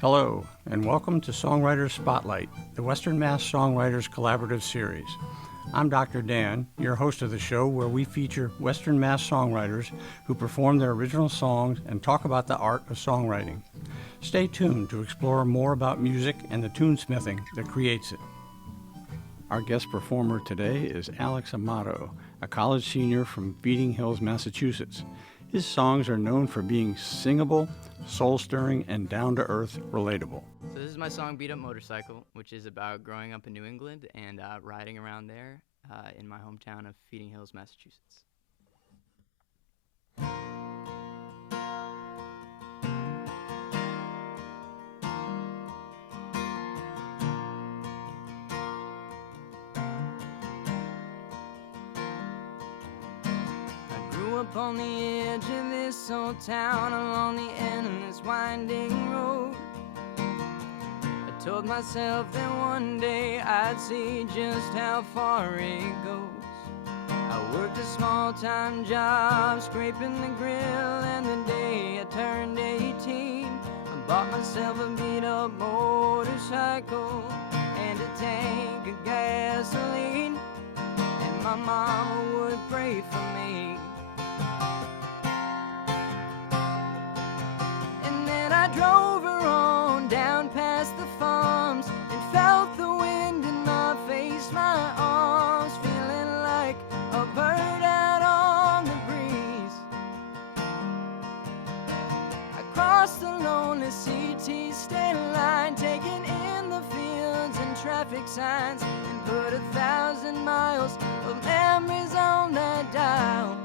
Hello, and welcome to Songwriters Spotlight, the Western Mass Songwriters Collaborative Series. I'm Dr. Dan, your host of the show, where we feature Western Mass songwriters who perform their original songs and talk about the art of songwriting. Stay tuned to explore more about music and the tunesmithing that creates it. Our guest performer today is Alex Amato, a college senior from Feeding Hills, Massachusetts. His songs are known for being singable, soul-stirring, and down-to-earth relatable. So this is my song Beat Up Motorcycle, which is about growing up in New England and riding around there in my hometown of Feeding Hills, Massachusetts. Up on the edge of this old town, along the endless winding road, I told myself that one day I'd see just how far it goes. I worked a small-time job, scraping the grill, and the day I turned 18, I bought myself a beat-up motorcycle and a tank of gasoline, and my mama would pray for me. I drove her on down past the farms and felt the wind in my face, my arms feeling like a bird out on the breeze. I crossed the lonely CT state line, taking in the fields and traffic signs, and put 1,000 miles of memories on that dial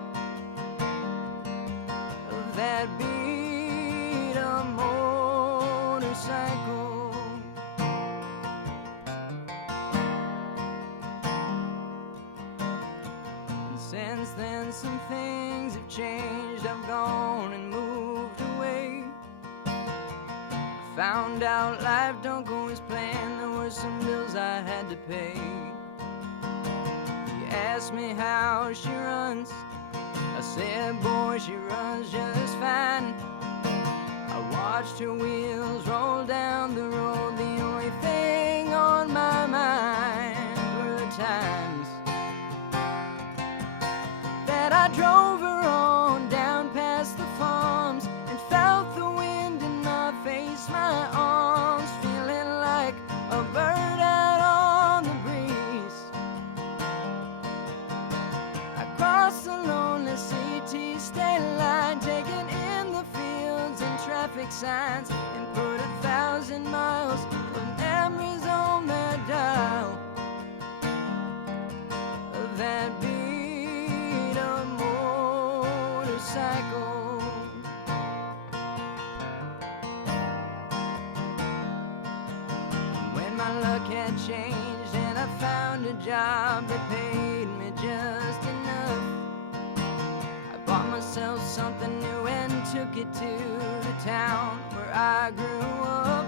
of that beat a motorcycle. And since then some things have changed. I've gone and moved away. Found out life don't go as planned. There were some bills I had to pay. He asked me how she runs. I said, boy, she runs just fine. I watched her wheels roll down the road. The only thing on my mind were the times that I drove her on down past the farms and felt the wind in my face, my arms feeling like a bird out on the breeze. I crossed the lonely CT state line, taking in the fields and traffic signs, and put 1,000 miles of memories on that dial of that beat up motorcycle. When my luck had changed and I found a job that paid me just enough, bought myself something new and took it to the town where I grew up.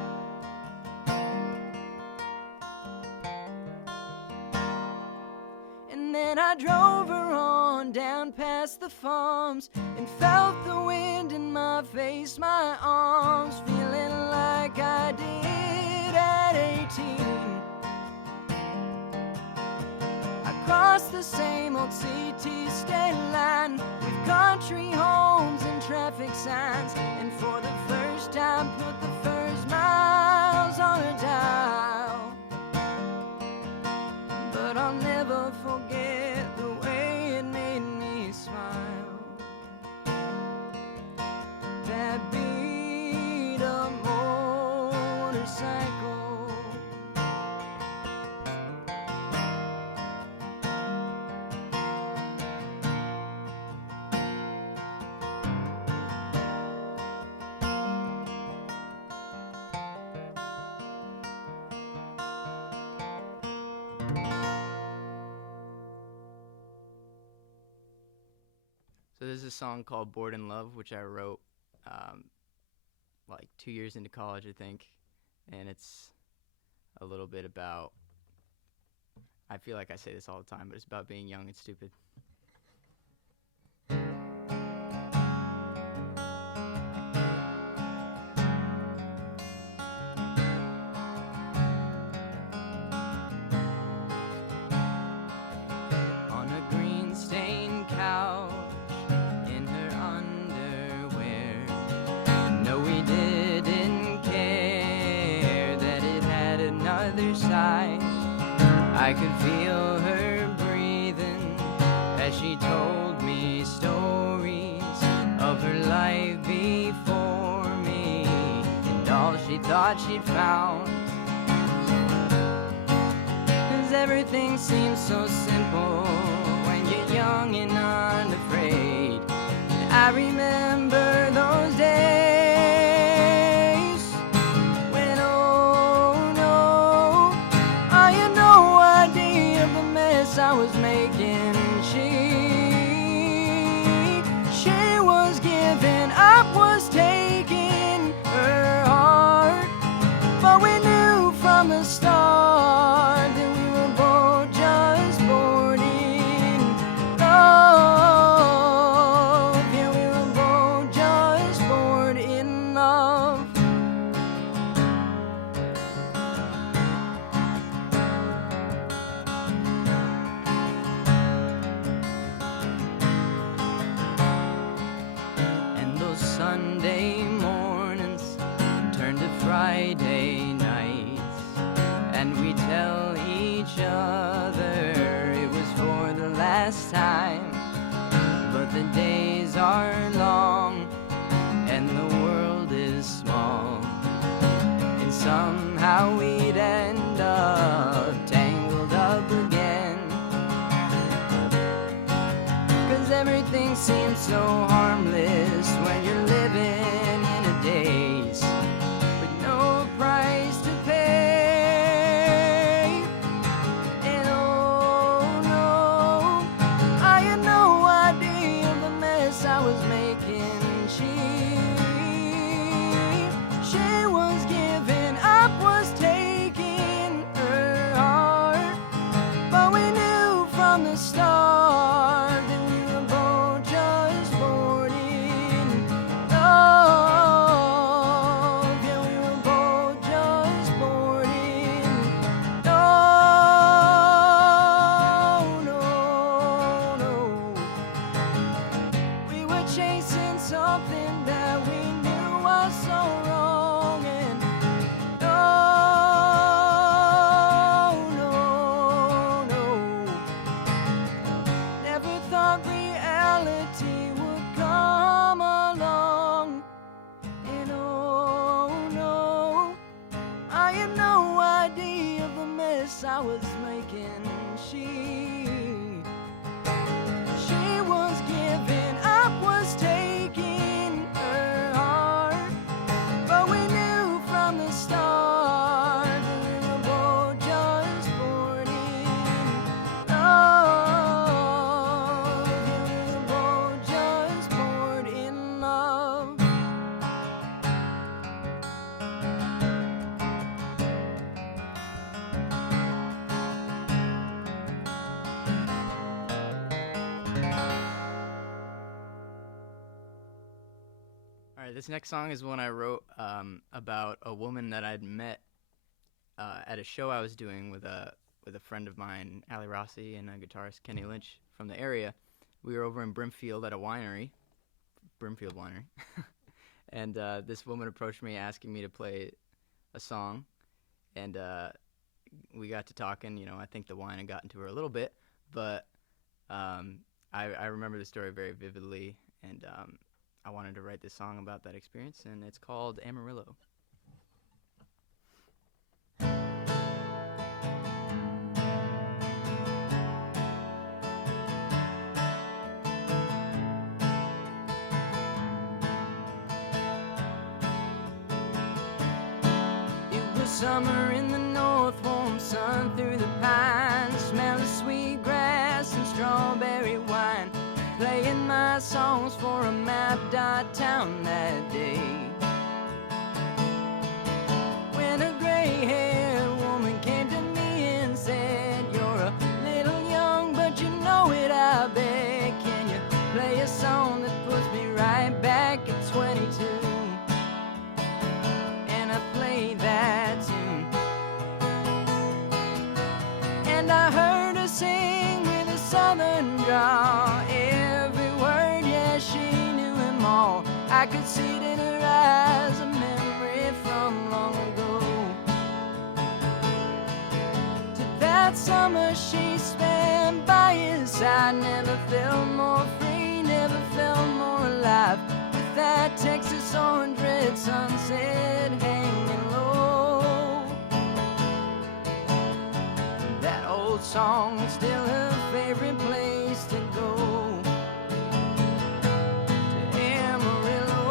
And then I drove her on down past the farms and felt the wind in my face, my arms feeling like I did at 18. Across the same old CT state line with country homes and traffic signs, and for the first time put the first miles on a dial. But I'll never forget the way it made me smile. That beat up motorcycle. So this is a song called Bored in Love, which I wrote like 2 years into college, I think. And it's a little bit about, I feel like I say this all the time, but it's about being young and stupid. other side. I could feel her breathing as she told me stories of her life before me and all she thought she'd found. 'Cause everything seems so simple when you're young and unafraid. I remember those days when, oh no, I had no idea of the mess I was making. She was giving up, was taking her heart, but we knew from the start that we were both just bored in love. Yeah, we were both just bored in love. And those Sunday mornings turned to Friday nights, and we tell each other it was for the last time. But the days are long and the world is small, and somehow we'd end up tangled up again. 'Cause everything seems so harmless when you're living in a daze with no price to pay. And oh no, I had no idea of the mess I was making. She was giving up, was taking her heart, but we knew from the start that we were both just bored in love. Yeah, we were both just bored in love. No, no. We were chasing something that we knew was so wrong, and no, no, no. Never thought reality would come along. And oh no, I had no idea of the mess I was making. She was giving up, was taking her heart, but we knew from the start that we were both just bored in love. Yeah, we were both just bored in love. All right, this next song is one I wrote about a woman that I'd met at a show I was doing with a friend of mine, Ali Rossi, and a guitarist, Kenny Lynch, from the area. We were over in Brimfield at a winery, Brimfield Winery, and this woman approached me asking me to play a song, and we got to talking. You know, I think the wine had gotten to her a little bit, but I remember the story very vividly, and I wanted to write this song about that experience, and it's called Amarillo. Summer in the north, warm sun through the pines, smell of sweet grass and strawberry wine, playing my songs for a map-dot town that day. When a gray-haired woman came to me and said, "You're a little young, but you know it, I bet. Can you play a song that puts me right back at 22?" And I played that tune, and I heard her sing with a southern drawl. Every word, yeah, she knew them all. I could see it in her eyes, a memory from long ago. summer she spent by his side, never felt more free, never felt more alive, with that Texas orange red sunset hanging low. That old song is still her favorite place to go, to Amarillo.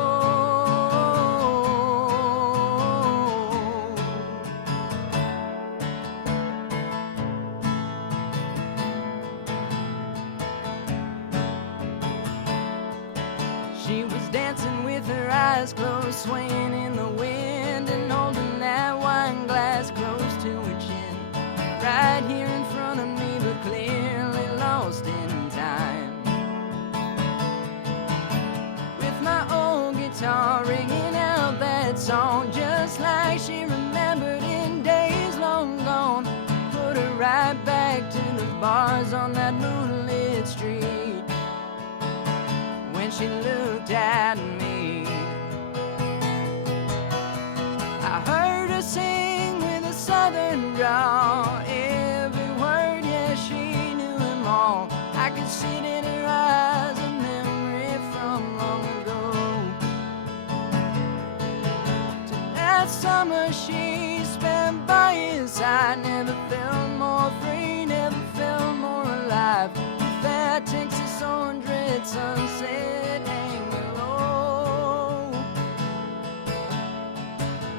She was dancing with her eyes closed, swaying in the wind and holding that wine glass close to her chin, right here in front of me, but clearly lost in time. With my old guitar ringing out that song, just like she remembered in days long gone, put her right back to the bars on that moonlit street. When she looked at me, I heard her sing with a southern drawl, every word, yeah, she knew them all. I could see it in her eyes, a memory from long ago. To that summer she spent by his side, never felt more free, never felt more alive, with that Texas orange red sunset hanging low.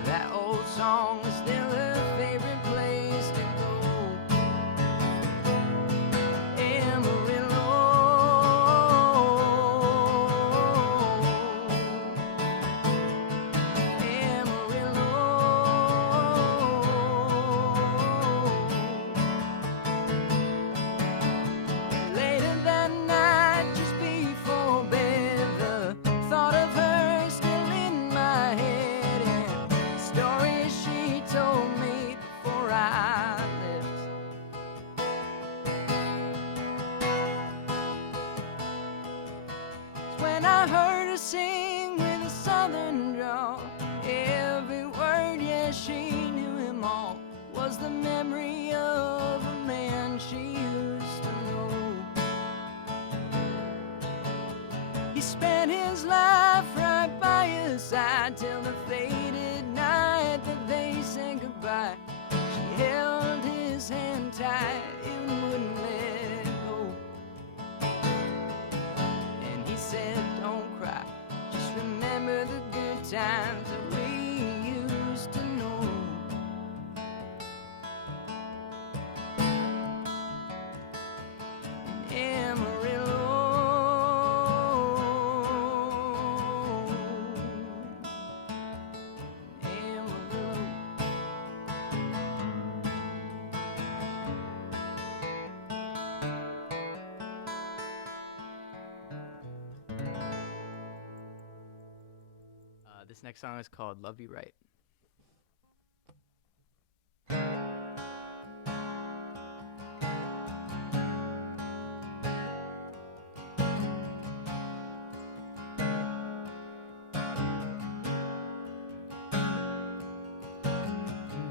That old song is still her favorite place to go, Amarillo. Later that night, just before bed, the thought of her still in my head, and the story she told me before I left. It's when I heard her sing with a southern drawl, every word, yeah, she knew him all, was the memory of a man she used to know. He spent his life right by his side till the faded night that they said goodbye. She held his hand tight and wouldn't let go. And he said, don't cry, just remember the good times that we used to know. Amarillo, Amarillo. This next song is called Love You Right.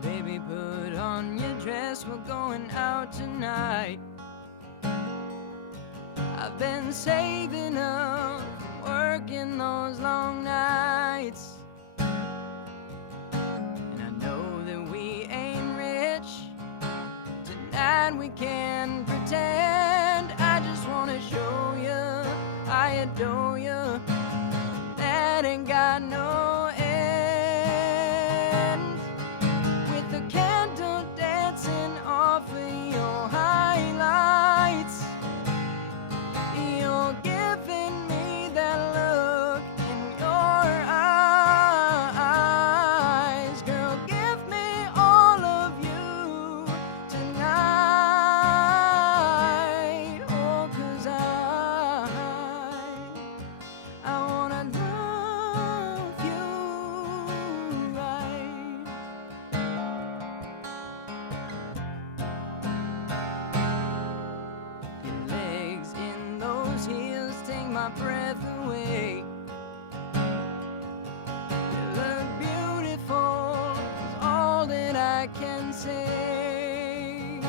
Baby, put on your dress, we're going out tonight. I've been saving up, working those long nights, and I know that we ain't rich. Tonight we can pretend. I just wanna show you I adore you. That ain't got no end. With the candle dancing off of your highlights, you're giving me that look in your eyes. Girl, give me all of you tonight. Oh, 'cause I wanna love you right. Your legs in those heels take my breath away. You look beautiful, is all that I can say.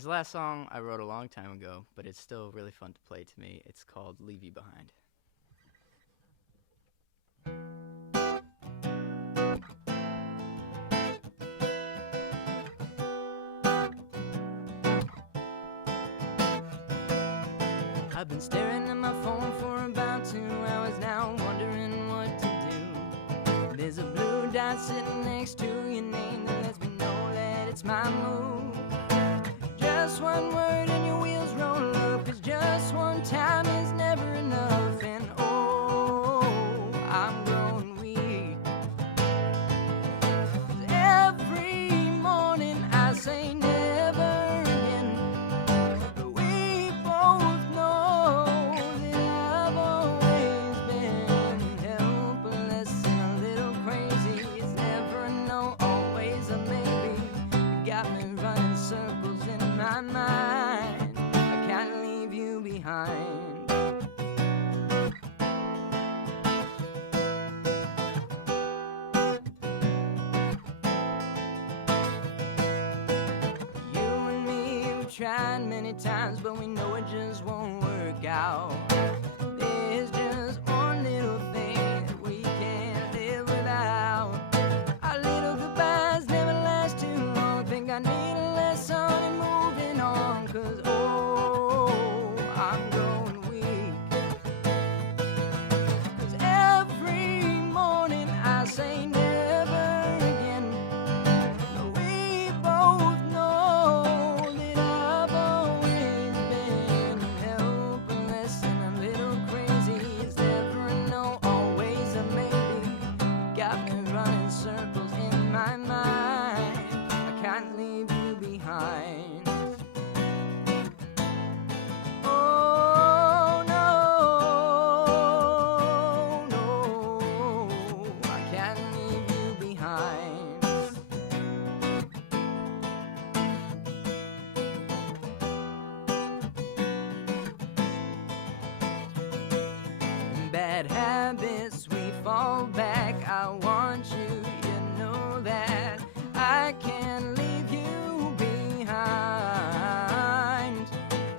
This last song I wrote a long time ago, but it's still really fun to play to me. It's called Leave You Behind. I've been staring at my phone for about 2 hours now, wondering what to do. There's a blue dot sitting next to your name that lets me know that it's my move. Just one word and your wheels roll up, 'cause just one time is never enough. And oh, I'm growing weak, 'cause every morning I say never again. But we both know that I've always been helpless and a little crazy. It's never a no, always a maybe. You got me running circles in my mind. I can't leave you behind. You and me, we've tried many times, but we know it just won't work out. There's just one little thing that we can't live without. Our little goodbyes never last too long. Think I need a lesson in moving on, 'cause oh, I'm growing weak. 'Cause every morning I say never again. But we both know that I've always been helpless and a little crazy. It's never a no, always a maybe. You got me running circles in my mind. I can't leave you behind. Oh no, no, I can't leave you behind. Bad habits, we fall back. I want you to know that I can't leave you behind.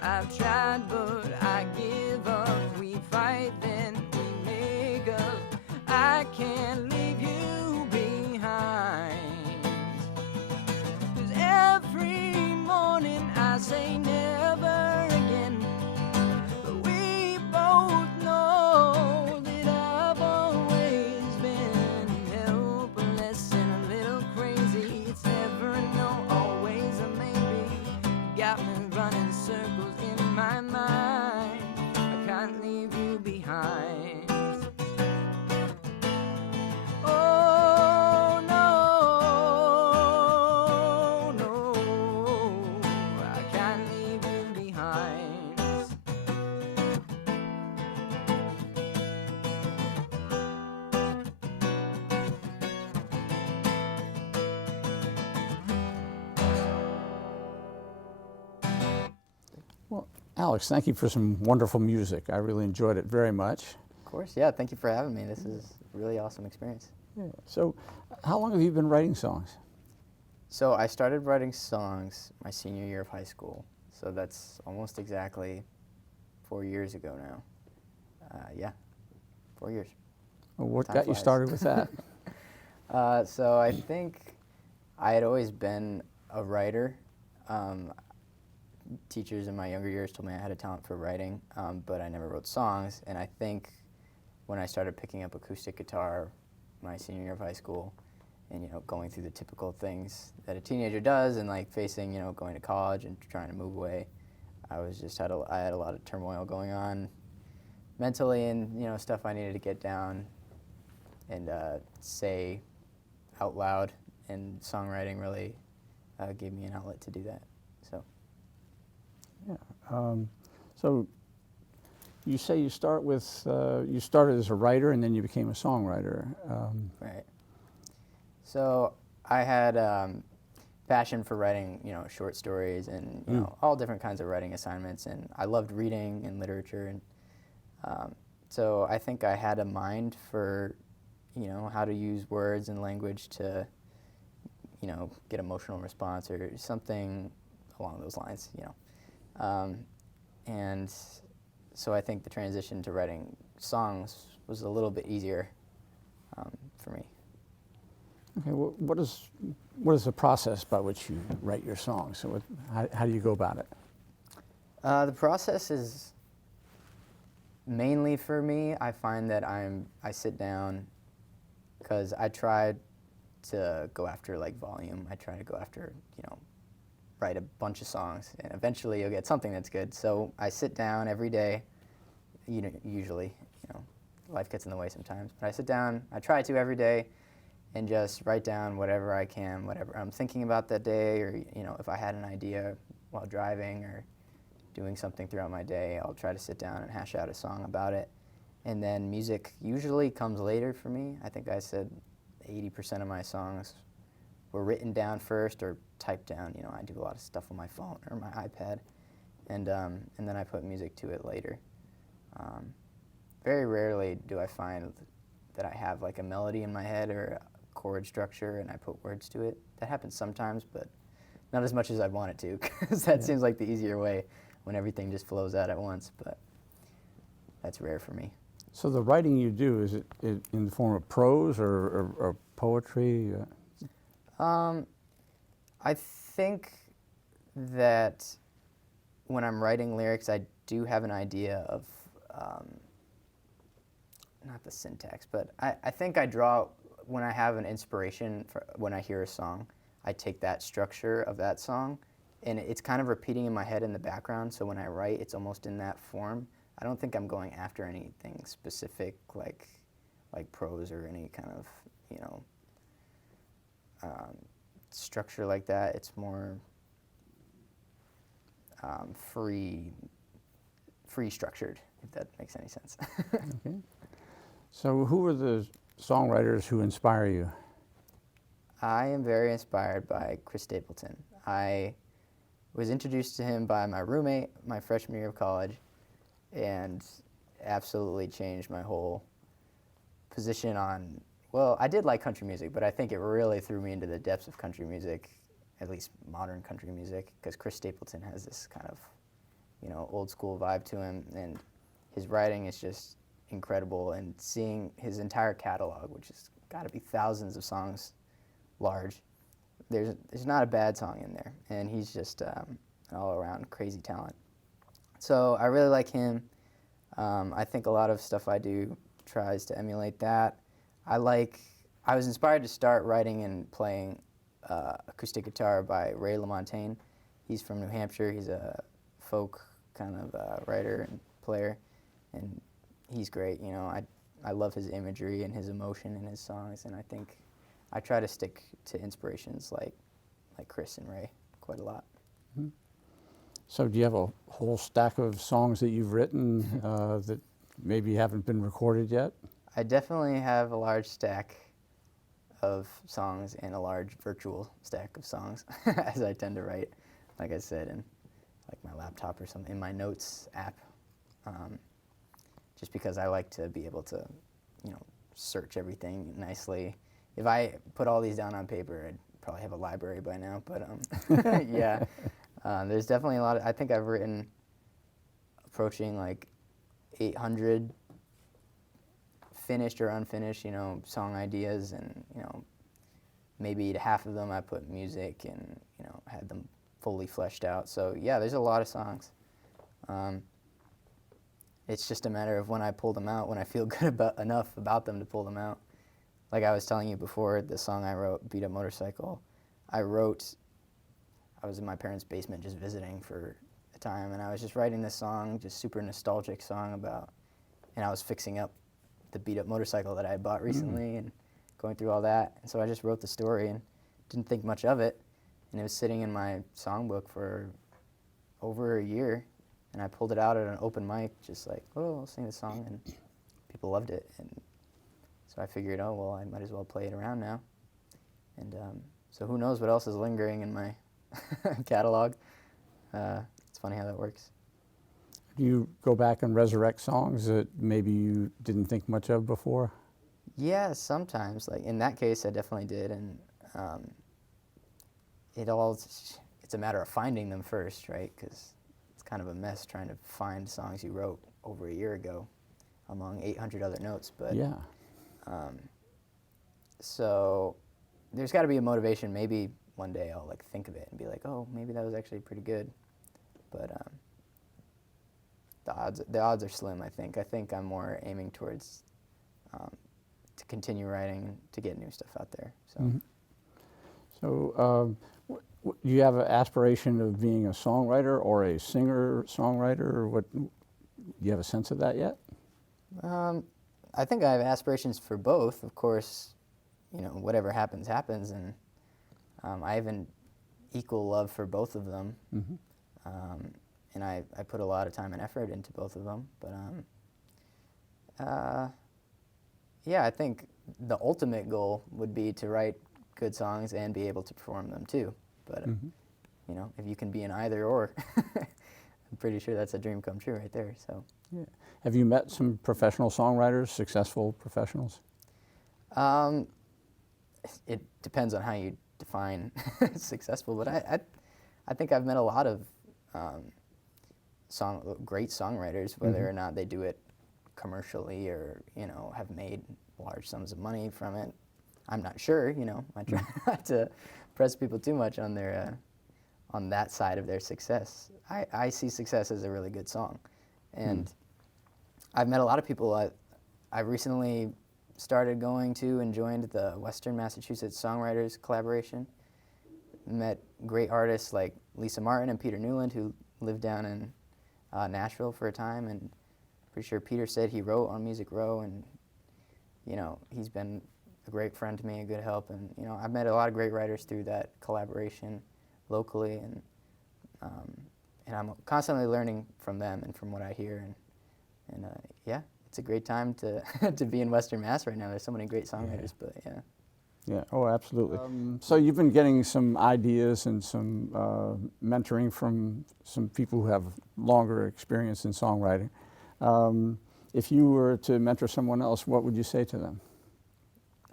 I've tried, but I give up. We fight, then we make up. I can't leave you behind. 'Cause every morning I say never again. But we both know that I've always been helpless and a little crazy. It's never a no, always a maybe. Got me running circles in my mind. I can't leave you behind. Oh no, no, I can't leave you behind. Well, Alex, thank you for some wonderful music. I really enjoyed it very much. Of course, yeah. Thank you for having me. This is a really awesome experience. So, how long have you been writing songs? So I started writing songs my senior year of high school. So that's almost exactly 4 years ago now. Yeah, 4 years. Well, what Time got you flies. started with that? So I think I had always been a writer. Teachers in my younger years told me I had a talent for writing, but I never wrote songs. And I think when I started picking up acoustic guitar my senior year of high school, and going through the typical things that a teenager does, and like facing going to college and trying to move away, I had a lot of turmoil going on mentally, and stuff I needed to get down and say out loud, and songwriting really gave me an outlet to do that. So So, you say you started as a writer and then you became a songwriter. right. So I had passion for writing, short stories and all different kinds of writing assignments, and I loved reading and literature, and so I think I had a mind for, how to use words and language to, get emotional response or something along those lines, you know. And so I think the transition to writing songs was a little bit easier for me. Okay, well, what is the process by which you write your songs? So how do you go about it? The process is mainly for me. I find that I sit down because I try to go after like volume. I try to go after, you know, write a bunch of songs, and eventually you'll get something that's good. So I sit down every day. You know, usually, you know, life gets in the way sometimes, but I sit down. I try to every day, and just write down whatever I can, whatever I'm thinking about that day, or you know, if I had an idea while driving or doing something throughout my day, I'll try to sit down and hash out a song about it. And then music usually comes later for me. I think I said 80% of my songs were written down first or typed down. You know, I do a lot of stuff on my phone or my iPad, and then I put music to it later. Very rarely do I find that I have like a melody in my head or a chord structure and I put words to it. That happens sometimes, but not as much as I'd want it to, because that seems like the easier way when everything just flows out at once, but that's rare for me. So the writing you do, is it in the form of prose or poetry? I think that when I'm writing lyrics, I do have an idea of, not the syntax, but I think I draw, when I have an inspiration, for when I hear a song, I take that structure of that song, and it's kind of repeating in my head in the background, so when I write, it's almost in that form. I don't think I'm going after anything specific like prose or any kind of, you know, structure like that. It's more free structured, if that makes any sense. Okay. So who are the songwriters who inspire you? I am very inspired by Chris Stapleton. I was introduced to him by my roommate my freshman year of college, and absolutely changed my whole position on, well, I did like country music, but I think it really threw me into the depths of country music, at least modern country music, because Chris Stapleton has this kind of, you know, old school vibe to him, and his writing is just incredible, and seeing his entire catalog, which has got to be thousands of songs large, there's not a bad song in there, and he's just an all-around crazy talent. So I really like him. I think a lot of stuff I do tries to emulate that. I was inspired to start writing and playing acoustic guitar by Ray LaMontagne. He's from New Hampshire. He's a folk kind of writer and player, and he's great. You know, I love his imagery and his emotion in his songs, and I think I try to stick to inspirations like Chris and Ray quite a lot. Mm-hmm. So do you have a whole stack of songs that you've written that maybe haven't been recorded yet? I definitely have a large stack of songs and a large virtual stack of songs, as I tend to write, like I said, in like my laptop or something, in my notes app, just because I like to be able to, you know, search everything nicely. If I put all these down on paper, I'd probably have a library by now, but yeah. There's definitely a lot of, I think I've written approaching like 800 finished or unfinished, you know, song ideas, and, you know, maybe to half of them I put music and, you know, had them fully fleshed out. So yeah, there's a lot of songs. It's just a matter of when I pull them out, when I feel good enough about them to pull them out. Like I was telling you before, the song I wrote, Beat Up Motorcycle, I was in my parents' basement just visiting for a time, and I was just writing this song, just super nostalgic song about, and I was fixing up the beat up motorcycle that I had bought recently and going through all that. And so I just wrote the story and didn't think much of it, and it was sitting in my songbook for over a year, and I pulled it out at an open mic, just like, oh, I'll sing this song, and people loved it. And so I figured, oh, well, I might as well play it around now. And so who knows what else is lingering in my catalog. It's funny how that works. Do you go back and resurrect songs that maybe you didn't think much of before? Yeah, sometimes. Like in that case, I definitely did, and it's it's a matter of finding them first, right? Because it's kind of a mess trying to find songs you wrote over a year ago among 800 other notes. But Yeah. So there's got to be a motivation. Maybe one day I'll like think of it and be like, oh, maybe that was actually pretty good. But the odds are slim. I think I'm more aiming towards to continue writing and to get new stuff out there. So. Mm-hmm. So, do you have an aspiration of being a songwriter or a singer-songwriter, or what? Do you have a sense of that yet? I think I have aspirations for both. Of course, you know, whatever happens, happens, and I have an equal love for both of them. Mm-hmm. And I put a lot of time and effort into both of them. But yeah, I think the ultimate goal would be to write good songs and be able to perform them too. But Mm-hmm. you know, if you can be an either or, I'm pretty sure that's a dream come true right there. So. Yeah. Have you met some professional songwriters, successful professionals? It depends on how you define successful, but I think I've met a lot of great songwriters, whether Mm-hmm. or not they do it commercially or, you know, have made large sums of money from it. I'm not sure, you know. I try not to press people too much on their on that side of their success. I see success as a really good song, and I've met a lot of people. I've recently started going to and joined the Western Massachusetts Songwriters Collaboration. Met great artists like Lisa Martin and Peter Newland, who lived down in Nashville for a time, and pretty sure Peter said he wrote on Music Row, and you know, he's been a great friend to me, a good help, and you know, I've met a lot of great writers through that collaboration locally, and I'm constantly learning from them and from what I hear, and yeah, it's a great time to to be in Western Mass right now. There's so many great songwriters, but yeah. Yeah, oh, absolutely. So you've been getting some ideas and some mentoring from some people who have longer experience in songwriting. If you were to mentor someone else, what would you say to them?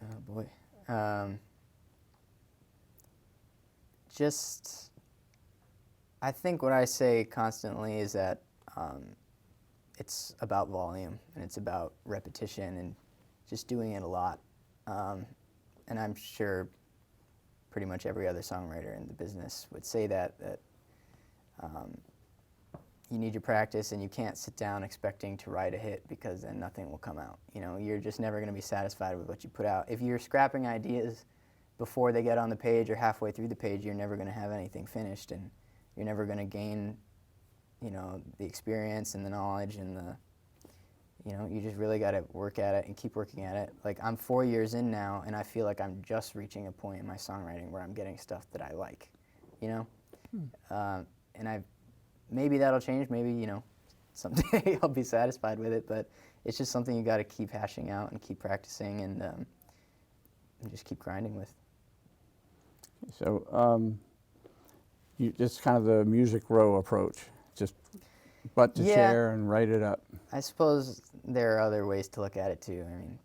Oh boy. I think what I say constantly is that it's about volume and it's about repetition and just doing it a lot. And I'm sure pretty much every other songwriter in the business would say that you need your practice and you can't sit down expecting to write a hit, because then nothing will come out. You know, you're just never going to be satisfied with what you put out. If you're scrapping ideas before they get on the page or halfway through the page, you're never going to have anything finished, and you're never going to gain, you know, the experience and the knowledge and the, you know, you just really got to work at it and keep working at it. Like, I'm 4 years in now, and I feel like I'm just reaching a point in my songwriting where I'm getting stuff that I like, you know? And maybe that'll change. Maybe, you know, someday I'll be satisfied with it, but it's just something you got to keep hashing out and keep practicing and just keep grinding with. So it's kind of the Music Row approach, just butt to chair and write it up. I suppose there are other ways to look at it too. I mean,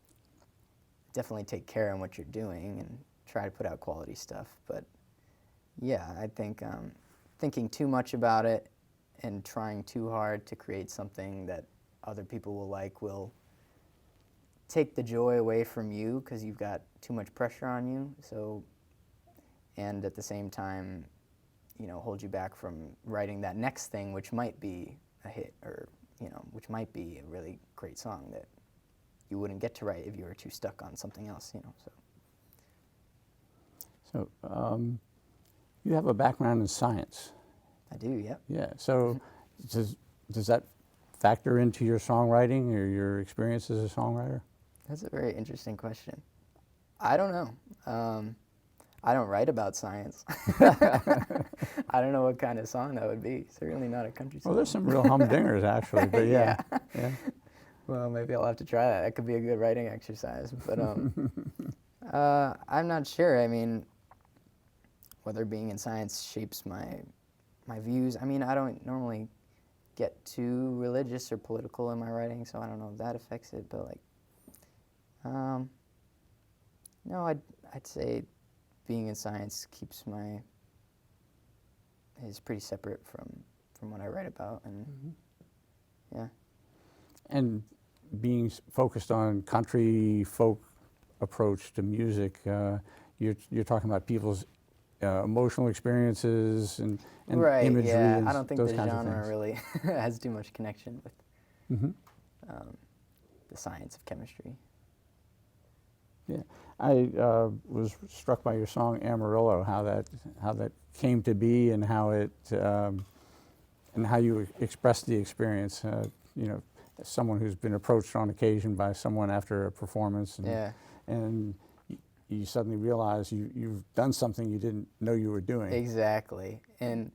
definitely take care of what you're doing and try to put out quality stuff. But yeah, I think thinking too much about it and trying too hard to create something that other people will like will take the joy away from you, because you've got too much pressure on you. So, and at the same time, you know, hold you back from writing that next thing, which might be a hit, or, you know, which might be a really great song that you wouldn't get to write if you were too stuck on something else, you know. So you have a background in science. I do, yep. Yeah. So does that factor into your songwriting or your experience as a songwriter? That's a very interesting question. I don't know. I don't write about science. I don't know what kind of song that would be. Certainly not a country song. Well, there's some real humdingers actually, but yeah. Yeah. Well, maybe I'll have to try that. That could be a good writing exercise. But I'm not sure. I mean, whether being in science shapes my views. I mean, I don't normally get too religious or political in my writing, so I don't know if that affects it. But like, no, I'd say being in science keeps my is pretty separate from what I write about, and yeah. And being focused on country folk approach to music, you're talking about people's emotional experiences and Right, imagery. yeah. And I don't think those the kinds of genre things. really has too much connection with Mm-hmm. the science of chemistry. Yeah, I was struck by your song Amarillo, how that came to be, and how it and how you expressed the experience. You know, as someone who's been approached on occasion by someone after a performance, and, Yeah. and you suddenly realize you've done something you didn't know you were doing. Exactly, and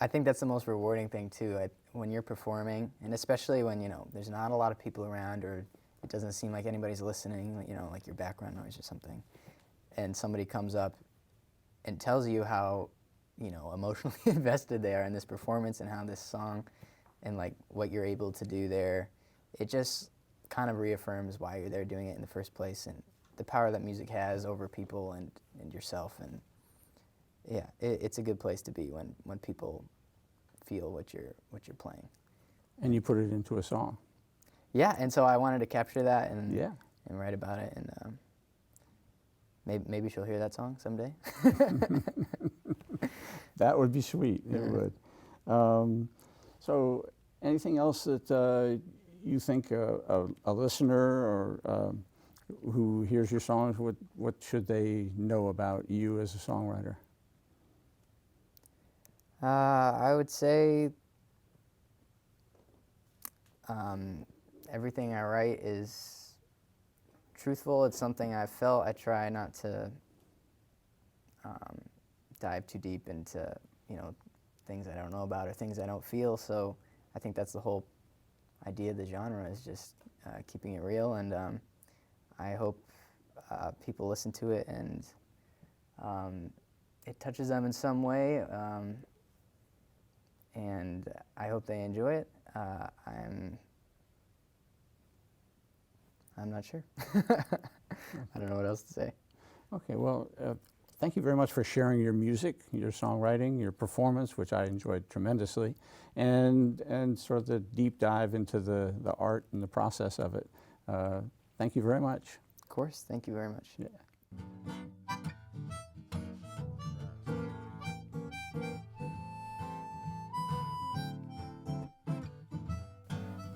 I think that's the most rewarding thing too. When you're performing, and especially when there's not a lot of people around, or it doesn't seem like anybody's listening, like your background noise or something, and somebody comes up and tells you how emotionally invested they are in this performance and how this song and like what you're able to do there, it just kind of reaffirms why you're there doing it in the first place, and the power that music has over people and yourself. And yeah, it's a good place to be when people feel what you're playing. And you put it into a song. Yeah, and so I wanted to capture that and Yeah. and write about it, and maybe she'll hear that song someday. That would be sweet. Yeah. It would. So, anything else that you think a listener or who hears your songs, what should they know about you as a songwriter? I would say everything I write is truthful. It's something I've felt. I try not to dive too deep into things I don't know about or things I don't feel. So I think that's the whole idea of the genre, is just keeping it real. And I hope people listen to it and it touches them in some way. And I hope they enjoy it. I'm not sure. I don't know what else to say. Okay, well, thank you very much for sharing your music, your songwriting, your performance, which I enjoyed tremendously, and sort of the deep dive into the art and the process of it. Thank you very much. Of course, thank you very much. Yeah.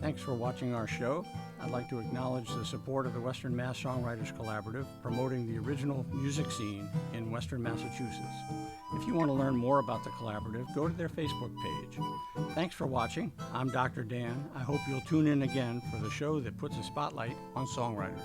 Thanks for watching our show. I'd like to acknowledge the support of the Western Mass Songwriters Collaborative, promoting the original music scene in Western Massachusetts. If you want to learn more about the collaborative, go to their Facebook page. Thanks for watching. I'm Dr. Dan. I hope you'll tune in again for the show that puts a spotlight on songwriters.